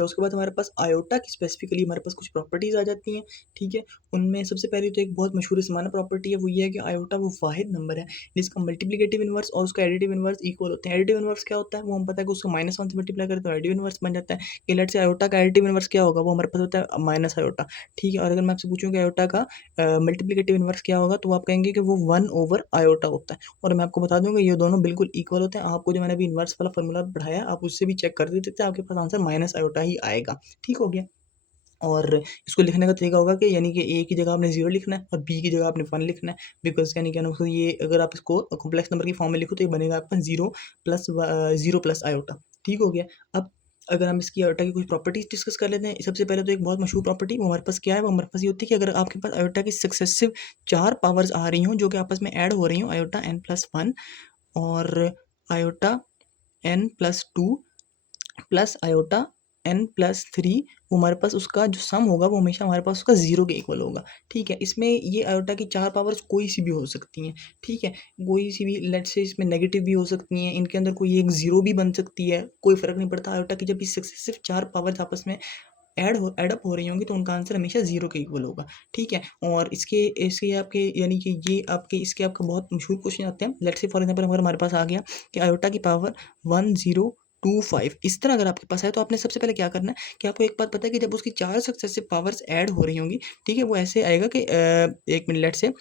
है। उसके बाद हमारे पास आयोटा की स्पेसिफिकली हमारे पास कुछ प्रॉपर्टीज़ आ जाती हैं, ठीक है। उनमें सबसे पहले तो एक बहुत मशहूर सामान्य प्रॉपर्टी है, वो ये है कि आयोटा वो वाहिद नंबर है जिसका मल्टीप्लिकेटिव इनवर्स और उसका एडिटिव इनवर्स इक्वल होते हैं। एडिटिव इनवर्स क्या होता है, वो हम पता है कि उसको -1 से मल्टीप्लाई करें तो एडिटिव इनवर्स बन जाता है। कि लेट्स से आयोटा का एडिटिव इनवर्स क्या होगा, वो हमारे पास होता है माइनस आयोटा, ठीक है। और अगर मैं आपसे पूछूं कि आयोटा का मल्टीप्लिकेटिव इनवर्स क्या होगा, तो आप कहेंगे कि वो 1/आयोटा होता है। और मैं आपको बता दूंगा ये दोनों बिल्कुल इक्वल होते हैं। आपको जो मैंने अभी इनवर्स वाला फॉर्मूला पढ़ाया, आप उससे भी चेक कर देते थे, आपके पास आंसर माइनस आयोटा ही आएगा, ठीक हो गया। और इसको लिखने का तरीका होगा कि यानी कि ए की जगह आपने 0 लिखना है और बी की जगह आपने 1 लिखना है, बिकॉज यानी क्या ना ये अगर आप इसको कॉम्प्लेक्स नंबर की फॉर्म में लिखो तो ये बनेगा आपका 0 प्लस ठीक हो गया। अब अगर हम इसकी आयोटा की कुछ प्रॉपर्टीज डिस्कस कर लेते हैं, सबसे पहले तो एक बहुत मशहूर प्रॉपर्टी वो हमारे पास क्या है, वो हमारे पास ये होती है कि अगर आपके पास आयोटा की सक्सेसिव 4 पावर्स आ रही हों जो कि आपस में ऐड हो रही हों, आयोटा n+1 और iota n+2 plus iota n+3, वो हमारे पास उसका जो सम होगा वो हमेशा हमारे पास उसका 0 के इक्वल होगा, ठीक है। इसमें ये आयोटा की 4 पावर्स कोई सी भी हो सकती हैं, ठीक है। कोई सी भी, लेट्स से इसमें नेगेटिव भी हो सकती हैं, इनके अंदर कोई एक 0 भी बन सकती है, कोई फ़र्क नहीं पड़ता। आयोटा की जब भी सक्सेसिव 4 पावर्स आपस में ऐड अप हो रही होंगी तो उनका आंसर हमेशा 0 के इक्वल होगा, ठीक है। और इसके आपके यानी कि ये आपके इसके आपका बहुत मशहूर क्वेश्चन आते हैं। लेट्स से फॉर एग्जांपल अगर हमारे पास आ गया कि आयोटा की पावर 1025, इस तरह अगर आपके पास है तो आपने सबसे पहले क्या करना है कि आपको एक बात पता है कि जब उसकी 4 सक्सेसिव पावर्स ऐड हो रही होंगी, ठीक है, वो ऐसे आएगा कि एक मिनट, लेट्स से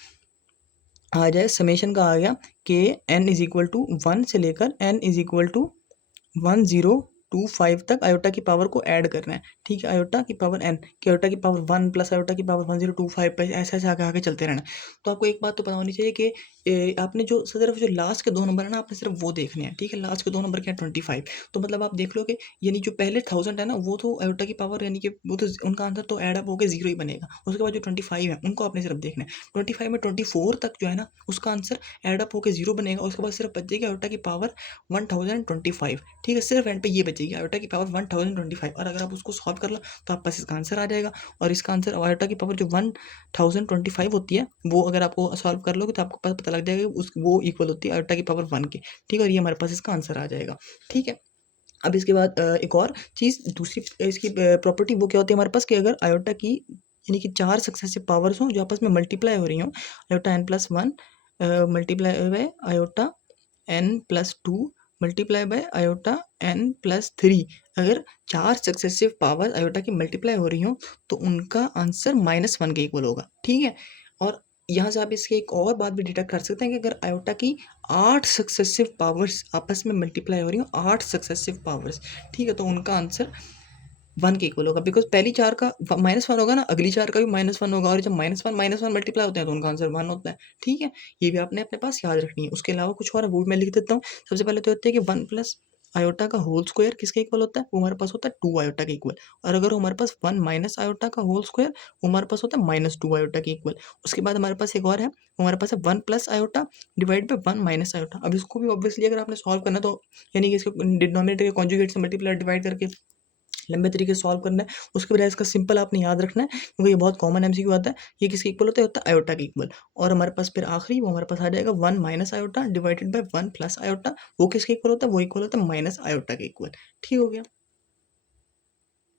आ जाए समेशन का आ गया कि n=1 से लेकर n=1025 तक आयोटा की पावर को ऐड करना है, ठीक है। आयोटा की पावर n कि आयोटा की पावर 1 प्लस आयोटा की पावर 1025 पे ऐसे ऐसे आगे आगे चलते रहना है। तो आपको एक बात तो पता होनी चाहिए कि आपने जो सिर्फ जो लास्ट के 2 नंबर है ना, आपने सिर्फ वो देखने हैं, ठीक है। लास्ट के 2 नंबर क्या है, 25। तो मतलब आप देख लो कि यानी जो पहले 1000 है ना, वो तो आयोटा की पावर यानी कि वो तो उनका आंसर तो ऐड अप होकर 0 ही बनेगा। उसके बाद जो 25 है उनको आपने सिर्फ देखना है। 25 में 24 तक जो है ना, उसका आंसर ऐड अप होकर 0 बनेगा। उसके बाद सिर्फ बचेगी आयोटा की पावर 1025, ठीक है। सिर्फ एंड पे ये बचेगी आयोटा की पावर 1025, और अगर आप उसको सॉल्व कर लो तो आप पास इसका आंसर आ जाएगा। और इसका आंसर आयोटा की पावर जो 1025 होती है, वो अगर आपको सॉल्व कर लोगे तो आपको पता लग जाएगा उस वो इक्वल होती है आयोटा की पावर 1 के, ठीक है। और ये हमारे पास इसका आंसर आ जाएगा, ठीक है। अब इसके बाद एक और चीज़ दूसरी इसकी प्रॉपर्टी वो क्या होती है हमारे पास कि अगर आयोटा की यानी कि 4 सक्सेसिव पावर्स हों जो आपस में मल्टीप्लाई हो रही हों, iota n+1 multiply by iota n+2 multiply by iota n+3, अगर 4 सक्सेसिव पावर आयोटा की मल्टीप्लाई हो रही हों तो उनका आंसर -1 के इक्वल होगा, ठीक है। और यहाँ से आप इसके एक और बात भी डिटेक्ट कर सकते हैं कि अगर आयोटा की 8 सक्सेसिव पावर्स आपस में मल्टीप्लाई हो रही हो, 8 सक्सेसिव पावर्स, ठीक है, तो उनका आंसर 1 के इक्वल होगा, बिकॉज पहली 4 का -1 होगा ना, अगली 4 का भी -1 होगा, और जब -1 मल्टीप्लाई होते हैं तो उनका आंसर 1 होता है, ठीक है। ये भी आपने अपने पास याद रखनी है। उसके अलावा कुछ और है वो भी मैं लिख देता हूँ। सबसे पहले तो होता है कि 1 प्लस आयोटा का होल स्क्वायर किसके इक्वल होता है, वो हमारे पास होता है 2 आयोटा के इक्वल। और अगर हमारे पास 1 माइनस आयोटा का होल स्क्वायर, वो हमारे पास होता है -2 आयोटा के इक्वल। उसके बाद हमारे पास एक और है, वो हमारे पास है 1 plus iota divide by 1 minus iota. अब इसको भी ऑब्वियसली अगर आपने सॉल्व करना तो यानी कि इसको डिनोमिनेटर के कॉन्जुगेट से मल्टीप्लाई डिवाइड करके लंबे तरीके से सॉल्व करना है, उसके बजाय इसका सिंपल आपने याद रखना है, क्योंकि ये बहुत कॉमन एमसीक्यू आता है। ये किसके इक्वल होता है आयोटा के इक्वल। और हमारे पास फिर आखिरी वो हमारे पास आ जाएगा 1 minus iota divided by 1 plus iota, वो किसके इक्वल होता है, वो इक्वल होता है माइनस आयोटा के इक्वल, ठीक हो गया।